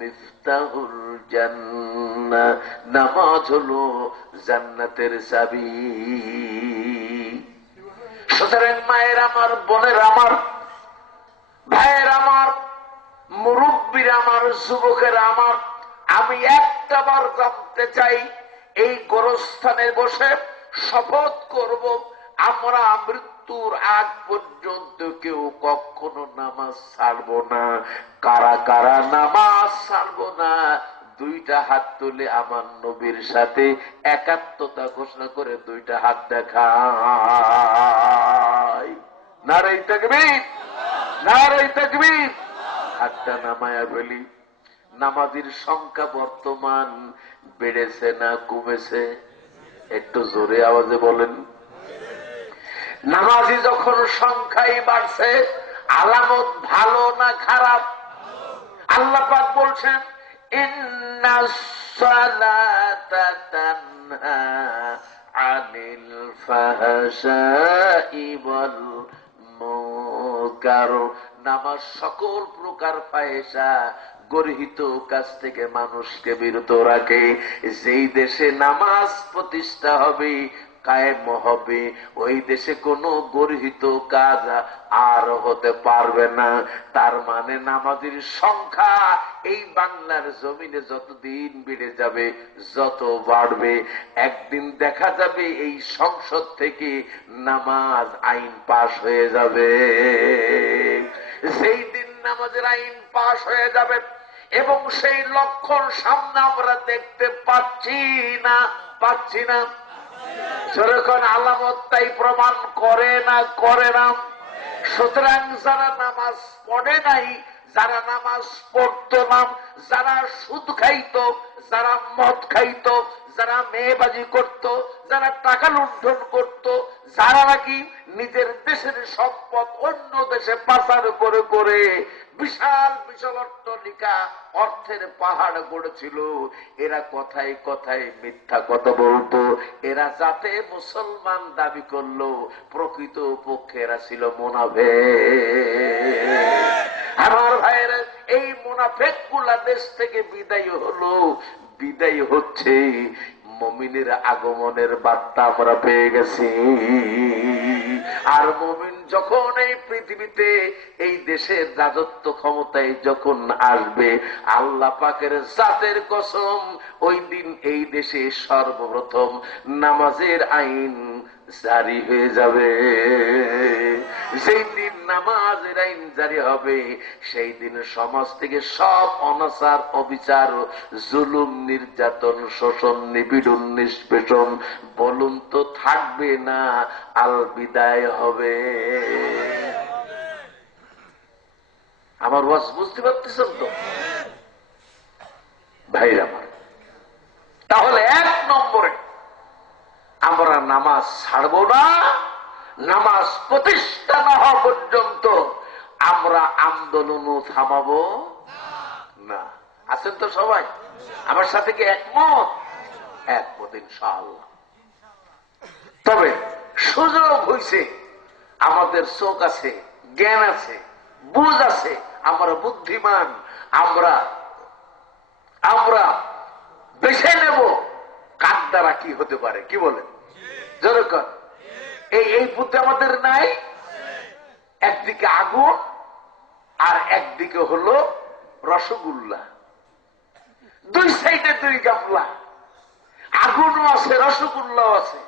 মিফতাহুল জান্নাহ, নামাজ হলো জান্নাতের চাবি। সুতরাং মায়ের আমার, বোনের আমার, ভাইয়ের আমার, মুরব্বীর আমার, যুবকের আমার, আমি একটা বার জানতে চাই, এই গোরস্থানে বসে শপথ করব আমরা মৃত্যুর আগ পর্যন্ত কেউ কখনো নামাজ ছাড়ব না। কারা কারা নামাজ ছাড়ব না? দুইটা হাত তুলে আমার নবীর সাথে একাত্মতা ঘোষণা করে দুইটা হাত দেখায়। নারে তাকবীর, নারে তাকবীর। হাতটা নামায়া ফেলি। নামাজের সংখ্যা বর্তমান বেড়েছে না কমেছে? একটু জোরে আওয়াজে বলেন। নামাজি যখন সংখ্যাই বাড়ছে, আলামত ভালো না খারাপ? আল্লাহ পাক বলছেন, ইন্নাস সালাতা তানহা আনিল ফাহশাই ওয়াল মুনকার। নামাজ সকল প্রকার ফাহেশা, গর্হিত কাজ থেকে মানুষকে বিরত রাখে। যেই দেশে নামাজ প্রতিষ্ঠা হবে, কায়েম হবে, ওই দেশে কোনো গর্হিত কাজ আর হতে পারবে না। তার মানে নামাজের সংখ্যা এই বাংলার জমিনে যতদিন বেড়ে যাবে, যত বাড়বে, একদিন দেখা যাবে এই সংসদ থেকে নামাজ আইন পাশ হয়ে যাবে। সেই দিন নামাজের আইন পাশ হয়ে যাবে এবং সেই লক্ষণ সামনে আমরা দেখতে পাচ্ছি না, পাচ্ছি না। সেরকম আলামত তাই প্রমাণ করে না, করে না। সুতরাং যারা নামাজ পড়ে নাই, যারা নামাজ পড়তো না, যারা সুদ খাইতো, যারা মদ খাইতো, যারা মেয়েবাজি করত, যারা টাকা লুণ্ঠন করত, যারা নাকি নিজের দেশের সম্পদ অন্য দেশে পাচার করে করে বিশাল বিশাল অট্টালিকা, অর্থের পাহাড় গড়েছিল, এরা কথায় কথায় মিথ্যা কথা বলতো। এরা যাতে মুসলমান দাবি করলো, প্রকৃত পক্ষে এরা ছিল মুনাফিক। আমার ভাইয়েরা, এই মুনাফিক গুলা দেশ থেকে বিদায় হলো। বিদায় হচ্ছে, মুমিনের আগমনের বার্তা আমরা পেয়ে গেছি। আর মুমিন যখন এই পৃথিবীতে, এই দেশের রাজত্ব ক্ষমতায় যখন আসবে, আল্লাহ পাকের জাতের কসম, ওই দিন এই দেশে সর্বপ্রথম নামাজের আইন জারি হয়ে যাবে। সেই দিন নামাজের আইন জারি হবে, সেই দিন সমাজ থেকে সব অনাচার, অবিচার, জুলুম, নির্যাতন, শোষণ, নিপীড়ন, নিষ্পেষণ বলুন তো থাকবে না, আল বিদায় হবে। আমার ওয়াজ বুঝতে পারতেছেন তো ভাইরা আমার? তাহলে এক নম্বরে আমরা নামাজ ছাড়বো না। নামাজ প্রতিষ্ঠা না হওয়া পর্যন্ত আমরা আন্দোলনও থামাবো না। আছেন তো সবাই আমার সাথে? কি একমত? একমত ইনশাআল্লাহ। তবে সুযোগ হয়েছে, আমাদের চোখ আছে, জ্ঞান আছে, বুঝ আছে, আমরা বুদ্ধিমান, আমরা বেছে নেব কার দ্বারা কি হতে পারে। কি বলেন? যেরকম এই বুদ্ধি আমাদের নাই। একদিকে আগুন আর একদিকে হলো রসগোল্লা, দুই সাইডে দুই গামলা। আগুনও আছে, রসগোল্লাও আছে।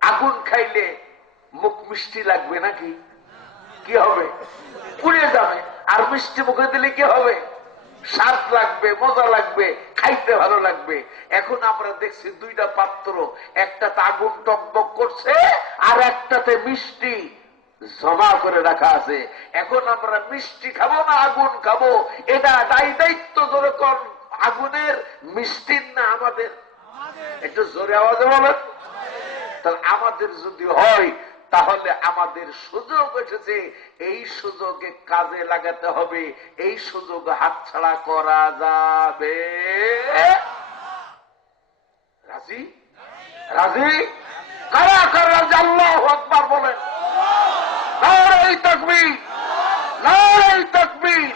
আগুন খাইলে মুখ মিষ্টি লাগবে নাকি? কি হবে? পুড়ে যাবে। আর মিষ্টি মুখে দিলে কি হবে? স্বাদ লাগবে, মজা লাগবে, খাইতে ভালো লাগবে। এখন আমরা দেখছি দুইটা পাত্র, একটাতে আগুন টকবক করছে আর একটাতে মিষ্টি জমা করে রাখা আছে। এখন আমরা মিষ্টি খাবো না আগুন খাবো? এটা দায়িত্ব যেরকম আগুনের, মিষ্টির না আমাদের? একটু জোরে আওয়াজে বলেন। তাহলে আমাদের যদি হয়, তাহলে আমাদের সুযোগ এসেছে, এই সুযোগে কাজে লাগাতে হবে। এই সুযোগ হাতছাড়া করা যাবে? রাজি? রাজি? কারা কারা আল্লাহু আকবার বলেন? নারে তাকবীর, নারে তাকবীর।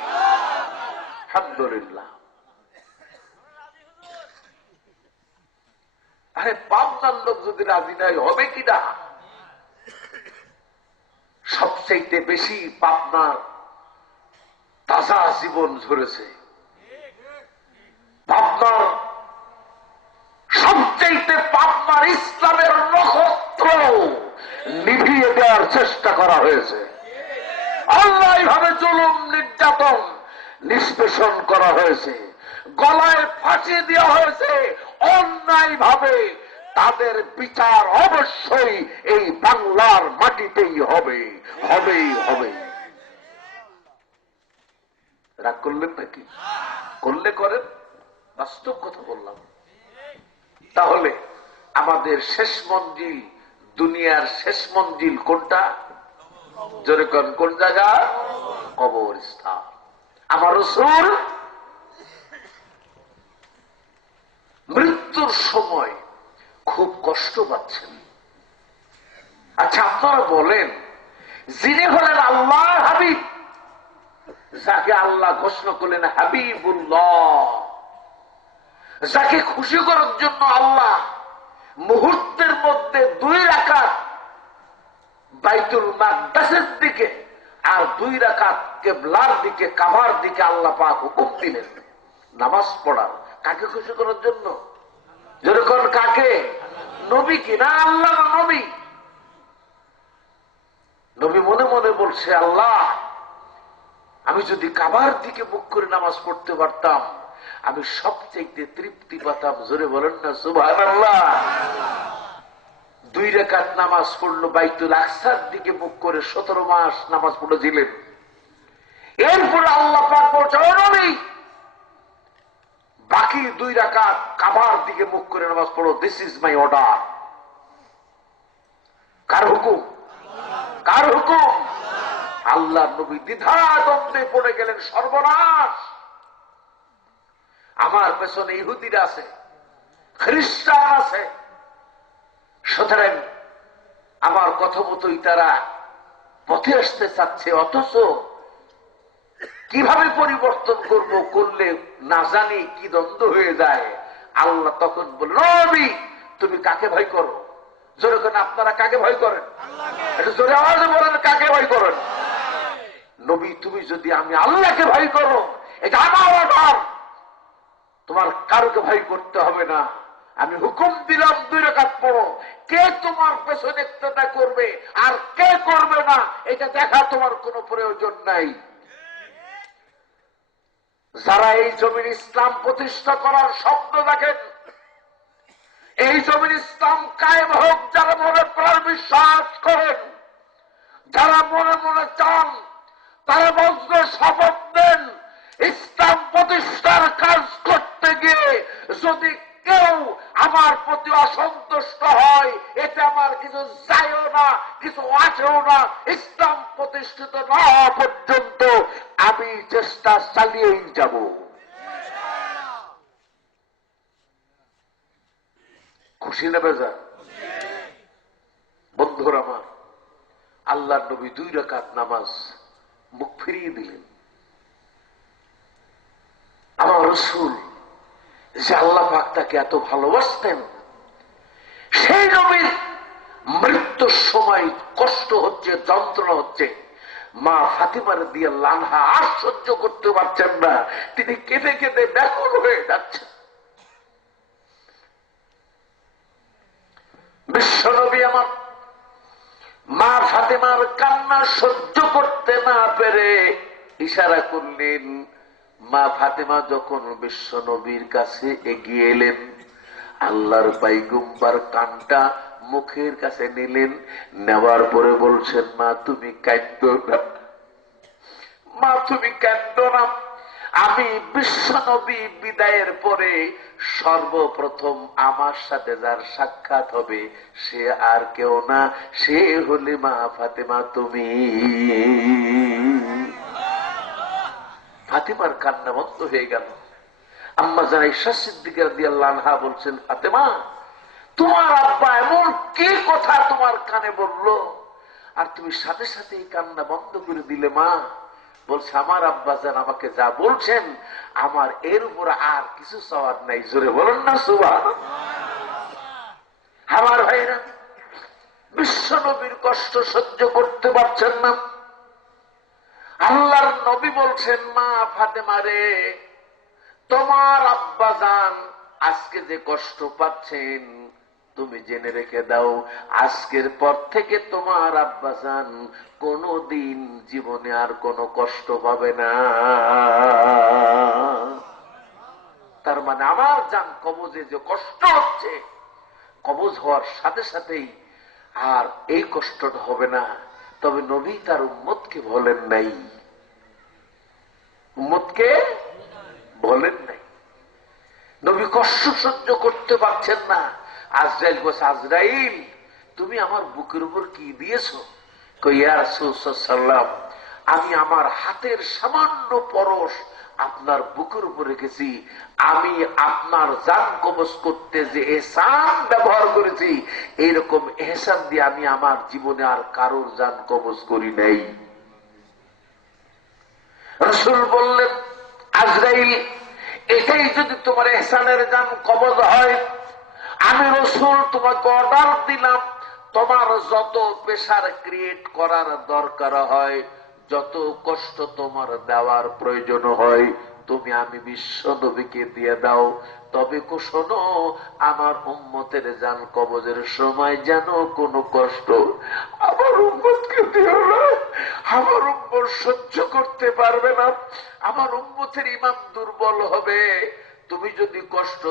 আলহামদুলিল্লাহ। আরে পাবনার লোক যদি রাজি নাই হবে কিনা? সবচেয়ে বেশি পাবনার তাজা জীবন ঝরেছে। পাবনার সবচেয়ে পাবনার ইসলামের নক্ষত্র নিভিয়ে দেওয়ার চেষ্টা করা হয়েছে। অন্যায়ভাবে জুলুম নির্যাতন নিষ্পেষণ করা হয়েছে, গলায় ফাঁসি দেওয়া হয়েছে। অন্যায়ভাবে তাদের বিচার অবশ্যই এই বাংলার মাটিতেই হবে, হবেই হবে। রাগ করলেন নাকি? করলে করেন, বাস্তব কথা বললাম। তাহলে আমাদের শেষ মঞ্জিল, দুনিয়ার শেষ মঞ্জিল কোনটা? জোরে কোন, কোন জায়গা? কবরস্থান। আমার রাসূল মৃত্যুর সময় খুব কষ্ট পাচ্ছেন। আচ্ছা আপনারা বলেন, যিনি হলেন আল্লাহর হাবিব, যাকে আল্লাহ ঘোষণা করলেন হাবিবুল্লাহ, যাকে খুশি করার জন্য আল্লাহ মুহূর্তের মধ্যে 2 রাকাত বাইতুল মাকদাসের দিকে আর 2 রাকাত কিবলার দিকে, কাবার দিকে আল্লাহ পাক হুকুম দিলেন নামাজ পড়ার। কাকে খুশি করার জন্য? যেরকম কাকে? নবী কি না আল্লাহ না নবী? নবী মনে মনে বলছে, আল্লাহ আমি যদি কাবার দিকে মুখ করে নামাজ পড়তে পারতাম আমি সবচেয়ে তৃপ্তি পেতাম। জোরে বলেন না সুবহানাল্লাহ। 2 রাকাত নামাজ পড়লো বাইতুল আকসার দিকে মুখ করে, 17 মাস নামাজ পড়েছিলেন। এরপরে আল্লাহ পাক বলছে, ও নবী বাকি 2 রাকাত কাবার দিকে মুখ করে নামাজ পড়ো, দিস ইজ মাই অর্ডার। কার হুকুম? কার হুকুম? আল্লাহ। নবী দ্বিধাদ্বন্দ্বে পড়ে গেলেন, সর্বনাশ, আমার পেছনে ইহুদিরা আছে, খ্রিস্টান আছে, সুতরাং আমার কথা মতোই তারা পথে আসতে চাচ্ছে, অথচ কিভাবে পরিবর্তন করব, করলে না জানি কি দ্বন্দ্ব হয়ে যায়। আল্লাহ তখন বলল, নবী তুমি কাকে ভয় করো? জোরে করেন, আপনারা কাকে ভয় করেন? একটু জোরে আওয়াজে বলেন, কাকে ভয় করেন? নবী তুমি যদি আমি আল্লাহকে ভয় করো, এটা আমার অর্ডার, তোমার কারোকে ভয় করতে হবে না। আমি হুকুম দিলাম 2 রাকাত পড়ো, কে তোমার পেছনে ইক্তেদা করবে আর কে করবে না এটা দেখা তোমার কোনো প্রয়োজন নাই। যারা এই জমির ইসলাম প্রতিষ্ঠা করার স্বপ্ন দেখেন, এই জমির ইসলাম কায়েম হোক, যারা মনে প্রাণ বিশ্বাস করেন, যারা মনে মনে চান, তারা বজ্র শপথ নেন, ইসলাম প্রতিষ্ঠার কাজ করতে গিয়ে যদি কেউ আমার প্রতি অসন্তুষ্ট হয়, এতে আমার কিছু যায়ও না, কিছু আসেও না। ইসলাম প্রতিষ্ঠিত না হওয়া পর্যন্ত আমি চেষ্টা চালিয়েই যাব। খুশি না বেজার? বন্ধুরা আমার, আল্লাহ নবী 2 রাকাত নামাজ মুখ ফিরিয়ে দিলেন। আমার রাসূল যে আল্লাহ পাক তাকে এত ভালোবাসতেন, সেই নবীর মৃত্যুর সময় কষ্ট হচ্ছে, যন্ত্রণা হচ্ছে, মা ফাতিমা রাদিয়াল্লাহু আনহা আর সহ্য করতে পারছেন না, তিনি কেঁদে কেঁদে ব্যাকুল হয়ে যাচ্ছেন। বিশ্বনবী আমার মা ফাতিমার কান্না সহ্য করতে না পেরে ইশারা করলেন। মা ফাতিমা যখন বিশ্বনবীর কাছে এগিয়ে এলেন, আল্লাহর পয়গম্বর কানটা মুখের কাছে নিলেন, নেওয়ার পরে বলছেন, মা তুমি কাঁদো না, মা তুমি কাঁদো না। আমি বিশ্বনবী বিদায়ের পরে সর্বপ্রথম আমার সাথে যার সাক্ষাৎ হবে সে আর কেউ না, সে হলে মা ফাতিমা তুমি। ফাতিমার কান্না বন্ধ হয়ে গেল। আম্মা জান আয়েশা সিদ্দিকা রাদিয়াল্লাহু আনহা বলছেন, ফাতিমা তোমার আব্বা এমন কি কথা তোমার কানে বলল আর তুমি সাথে সাথে এই কান্না বন্ধ করে দিলে? মা বলছে আমার আব্বাজান আমাকে যা বলছেন আমার এর উপর আর কিছু চাওয়ার নাই। জোরে বলেন না সুবহানাল্লাহ। আমার ভাইরা, বিশ্ব নবীর কষ্ট সহ্য করতে পারছেন না। আল্লাহর নবী বলছেন, মা ফাতেমা রে, তোমার আব্বাজান আজকে যে কষ্ট পাচ্ছেন তুমি জেনে রেখে দাও, আজকের পর থেকে তোমার আব্বাজান কোনদিন জীবনে আর কোনো কষ্ট পাবে না। তার মানে আমার জান কবজে যে কষ্ট হচ্ছে, কবজ হওয়ার সাথে সাথেই আর এই কষ্টটা হবে না। তবে নবী তার উম্মতকে বলেন নাই, উম্মতকে বলেন নাই। নবী কষ্ট সহ্য করতে পারছেন না। আজরাইল বলছে, আজরাইল তুমি আমার বুকের উপর কি দিয়েছো? কই ইয়া রাসূলুল্লাহ সাল্লাল্লাহু আলাইহি ওয়াসাল্লাম, আমি আমার হাতের সামান্য পরশ আপনার বুকের উপর রেখেছি। আমি আপনার জান কবজ করতে যে এহসান ব্যবহার করেছি, এইরকম এহসান দিয়ে আমি আমার জীবনে আর কারোর জান কবজ করি নাই। রাসূল বললেন, আজরাইল এটাই যদি তোমার এহসানের জান কবজ হয়, আমি রাসূল তোমাকে অর্ডার দিলাম, তোমার যত প্রেসার ক্রিয়েট করার দরকার হয়, যত কষ্ট তোমার দেওয়ার প্রয়োজন হয়, তুমি আমি বিশ্ব নবীকে দিয়ে দাও। তবে শোনো, আমার উম্মতের জান কবজের সময় যেন কোনো কষ্ট আমার উম্মতকে দিও না। আমার উম্মত সহ্য করতে পারবে না, আমার উম্মতের ঈমান দুর্বল হবে। তুমি যদি কষ্ট